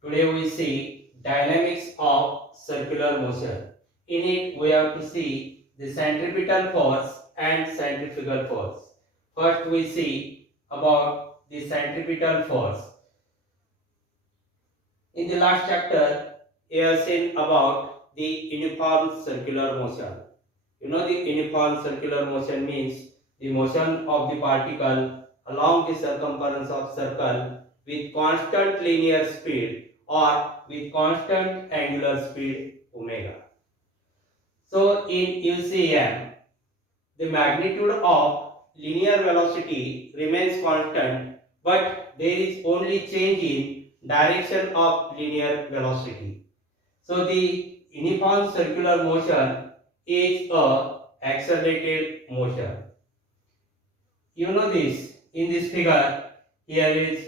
Today we see dynamics of circular motion. In it we have to see the centripetal force and centrifugal force. First we see about the centripetal force. In the last chapter we have seen about the uniform circular motion. You know the uniform circular motion means the motion of the particle along the circumference of circle with constant linear speed or with constant angular speed omega. So in UCM, the magnitude of linear velocity remains constant, but there is only change in direction of linear velocity. So the uniform circular motion is a accelerated motion. You know this. In this figure, here is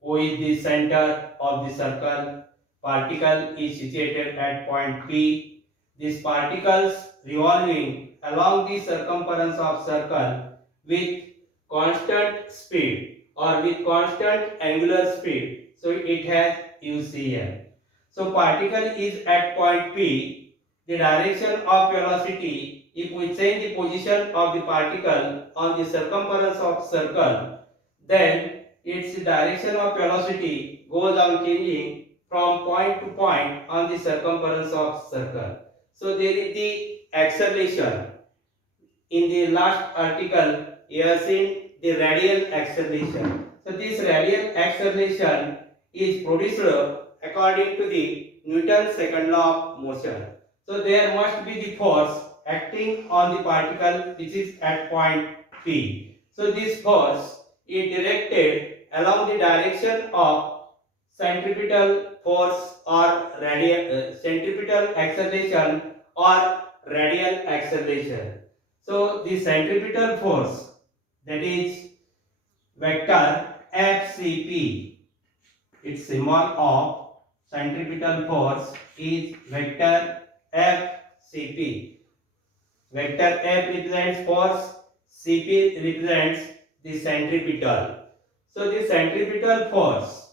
O is the center of the circle. Particle is situated at point P. These particles revolving along the circumference of circle with constant speed or with constant angular speed. So it has UCM. So particle is at point P. The direction of velocity, if we change the position of the particle on the circumference of circle, then its direction of velocity goes on changing from point to point on the circumference of circle. So there is the acceleration. In the last article, you have seen the radial acceleration. So this radial acceleration is produced according to the Newton's second law of motion. So there must be the force acting on the particle which is at point P. So this force is directed along the direction of centripetal force or centripetal acceleration or radial acceleration. So the centripetal force, that is vector FCP, its symbol of centripetal force is vector FCP. Vector F represents force, Cp represents the centripetal. So the centripetal force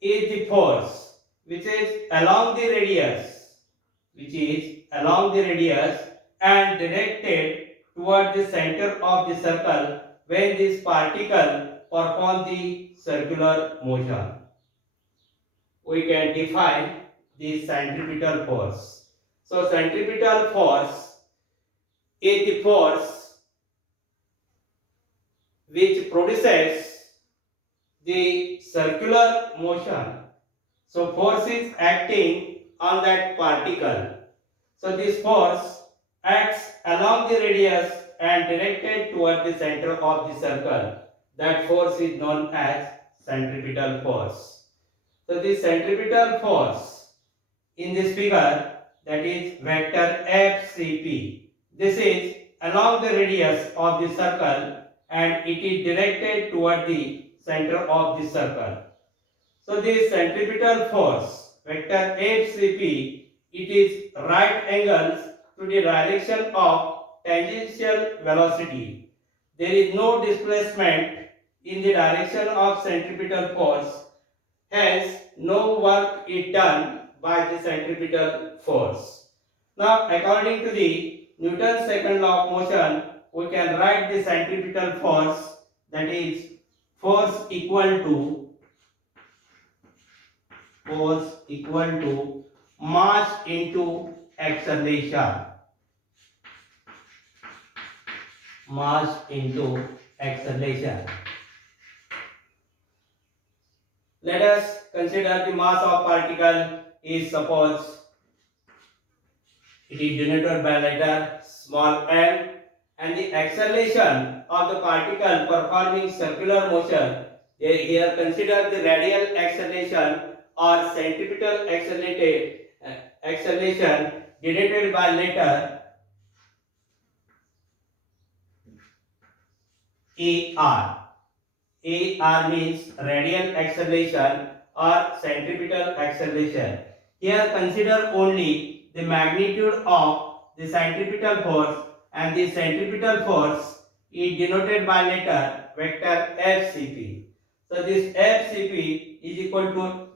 is the force which is along the radius, and directed toward the center of the circle when this particle performs the circular motion. We can define the centripetal force. So centripetal force is the force which produces the circular motion. So force is acting on that particle. So this force acts along the radius and directed toward the center of the circle. That force is known as centripetal force. So this centripetal force in this figure, that is vector FCP. This is along the radius of the circle and it is directed toward the center of the circle. So this centripetal force, vector FCP, it is right angles to the direction of tangential velocity. There is no displacement in the direction of centripetal force, hence no work is done by the centripetal force. Now according to the Newton's second law of motion, we can write the centripetal force, that is force equal to mass into acceleration. Mass into acceleration. Let us consider the mass of particle is, suppose it is denoted by letter small m, and the acceleration of the particle performing circular motion. Here consider the radial acceleration or centripetal acceleration denoted by letter AR. AR means radial acceleration or centripetal acceleration. Here consider only the magnitude of the centripetal force, and the centripetal force is denoted by letter vector FCP. So this FCP is equal to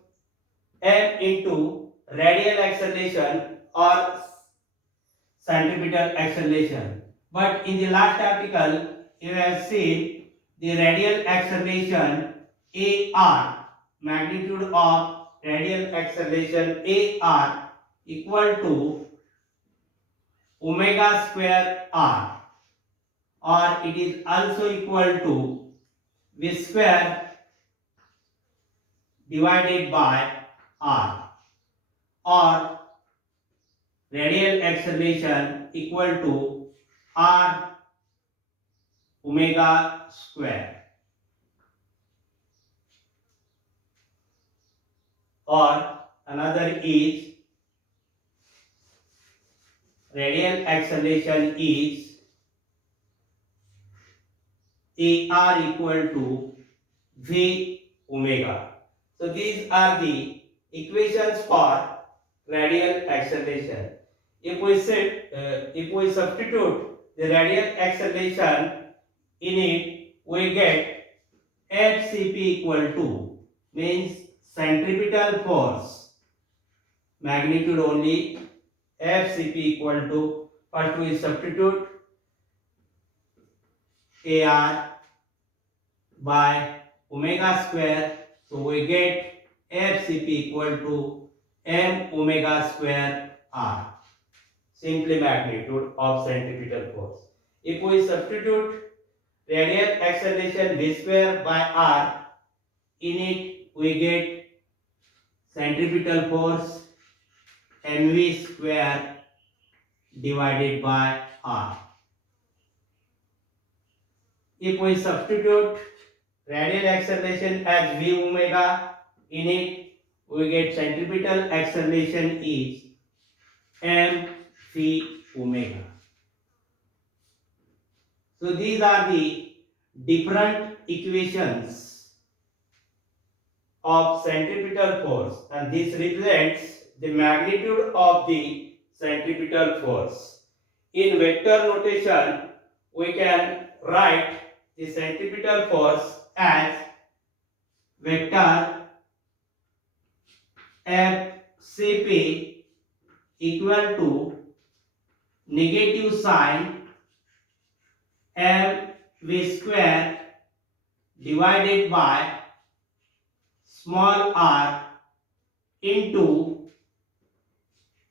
m into radial acceleration or centripetal acceleration. But in the last article, you have seen the radial acceleration AR, magnitude of radial acceleration AR equal to omega square r, or it is also equal to v square divided by r, or radial acceleration equal to r omega square, or another is radial acceleration is AR equal to V omega. So these are the equations for radial acceleration. If we substitute the radial acceleration in it, we get FCP equal to, means centripetal force, magnitude only, FCP equal to, first we substitute AR by omega square, so we get FCP equal to m omega square r, simply magnitude of centripetal force. If we substitute radial acceleration v square by r, in it we get centripetal force mv square divided by r. If we substitute radial acceleration as v omega, in it we get centripetal acceleration is m v omega. So these are the different equations of centripetal force, and this represents the magnitude of the centripetal force. In vector notation, we can write the centripetal force as vector FCP equal to negative sign mv square divided by small r into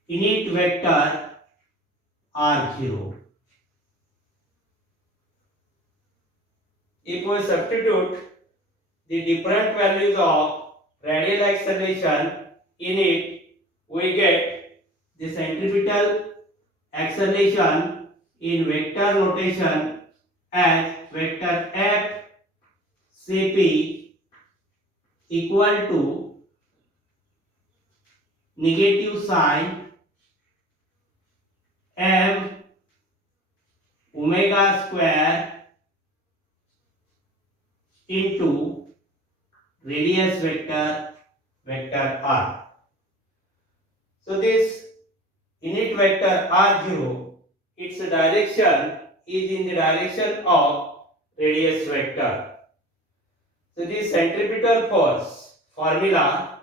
unit vector r0. If we substitute the different values of radial acceleration in it, we get the centripetal acceleration in vector notation as vector f cp equal to negative sign m omega square into radius vector r. So this unit vector r0, its direction is in the direction of radius vector. So this centripetal force formula,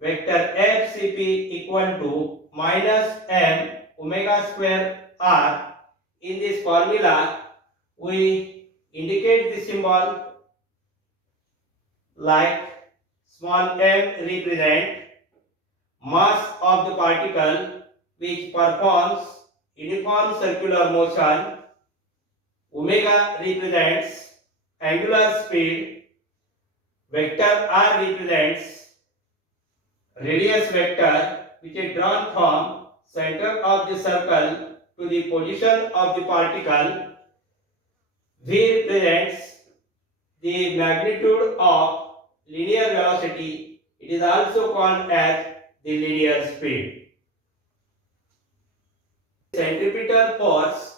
vector FCP equal to minus m omega square r. In this formula, we indicate the symbol like small m represent mass of the particle which performs uniform circular motion, omega represents angular speed, vector r represents radius vector which is drawn from center of the circle to the position of the particle, v represents the magnitude of linear velocity, it is also called as the linear speed. Centripetal force,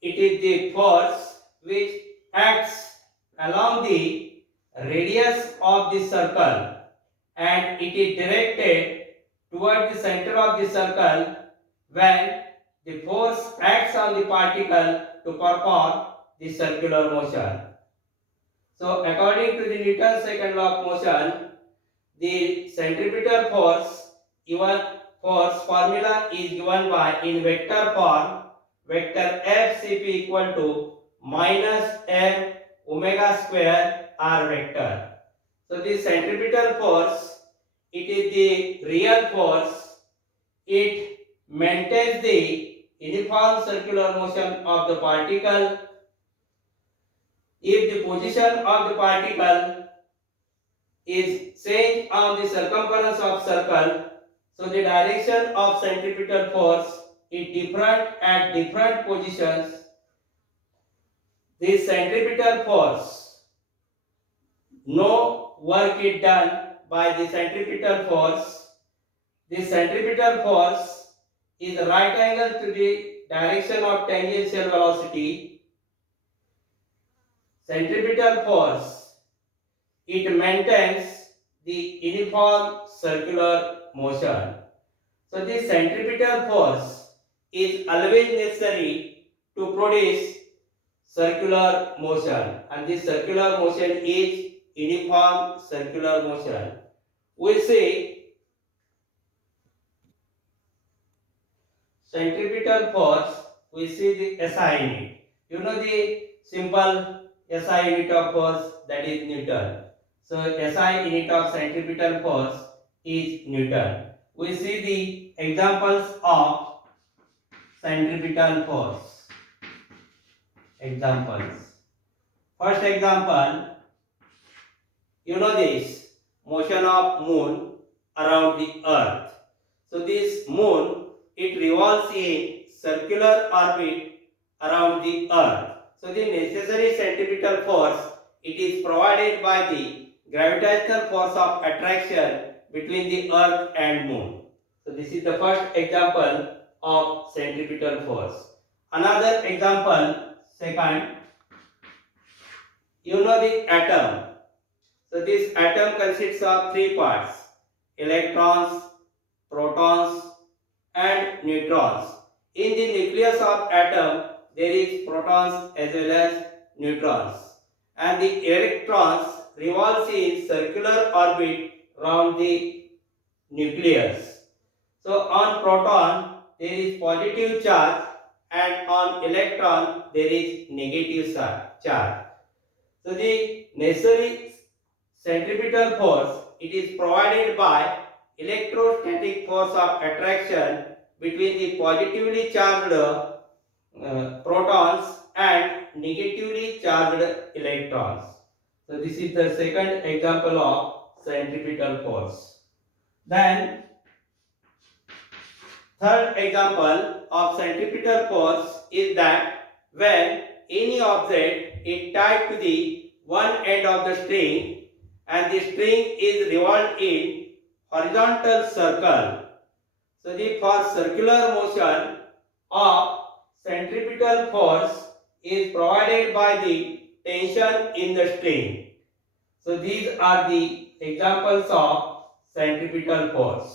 it is the force which acts along the radius of the circle and it is directed toward the center of the circle when the force acts on the particle to perform the circular motion. So according to the Newton's second law of motion, the centripetal force formula is given by in vector form, vector FCP equal to minus M omega square R vector. So the centripetal force, it is the real force. It maintains the uniform circular motion of the particle. If the position of the particle is changed on the circumference of circle, so the direction of centripetal force is different at different positions. The centripetal force, no work is done by the centripetal force. The centripetal force is right angle to the direction of tangential velocity. Centripetal force, it maintains the uniform circular motion. So the centripetal force is always necessary to produce circular motion, and this circular motion is uniform circular motion. We say centripetal force, we see the SI unit. You know the simple SI unit of force, that is Newton. So SI unit of centripetal force is Newton. We see the examples of centripetal force. Examples. First example, you know this motion of moon around the earth. So this moon, it revolves in circular orbit around the earth. So the necessary centripetal force, it is provided by the gravitational force of attraction between the earth and moon. So this is the first example of centripetal force. Another example, second, you know the atom. So this atom consists of three parts: electrons, protons and neutrons. In the nucleus of atom, there is protons as well as neutrons, and the electrons revolves in circular orbit around the nucleus. So on proton there is positive charge, and on electron there is negative charge. So the necessary centripetal force, it is provided by electrostatic force of attraction between the positively charged protons and negatively charged electrons. So this is the second example of centripetal force. Then third example of centripetal force is that when any object is tied to the one end of the string and the string is revolved in horizontal circle. So the for circular motion of centripetal force is provided by the tension in the string. So these are the examples of centripetal force.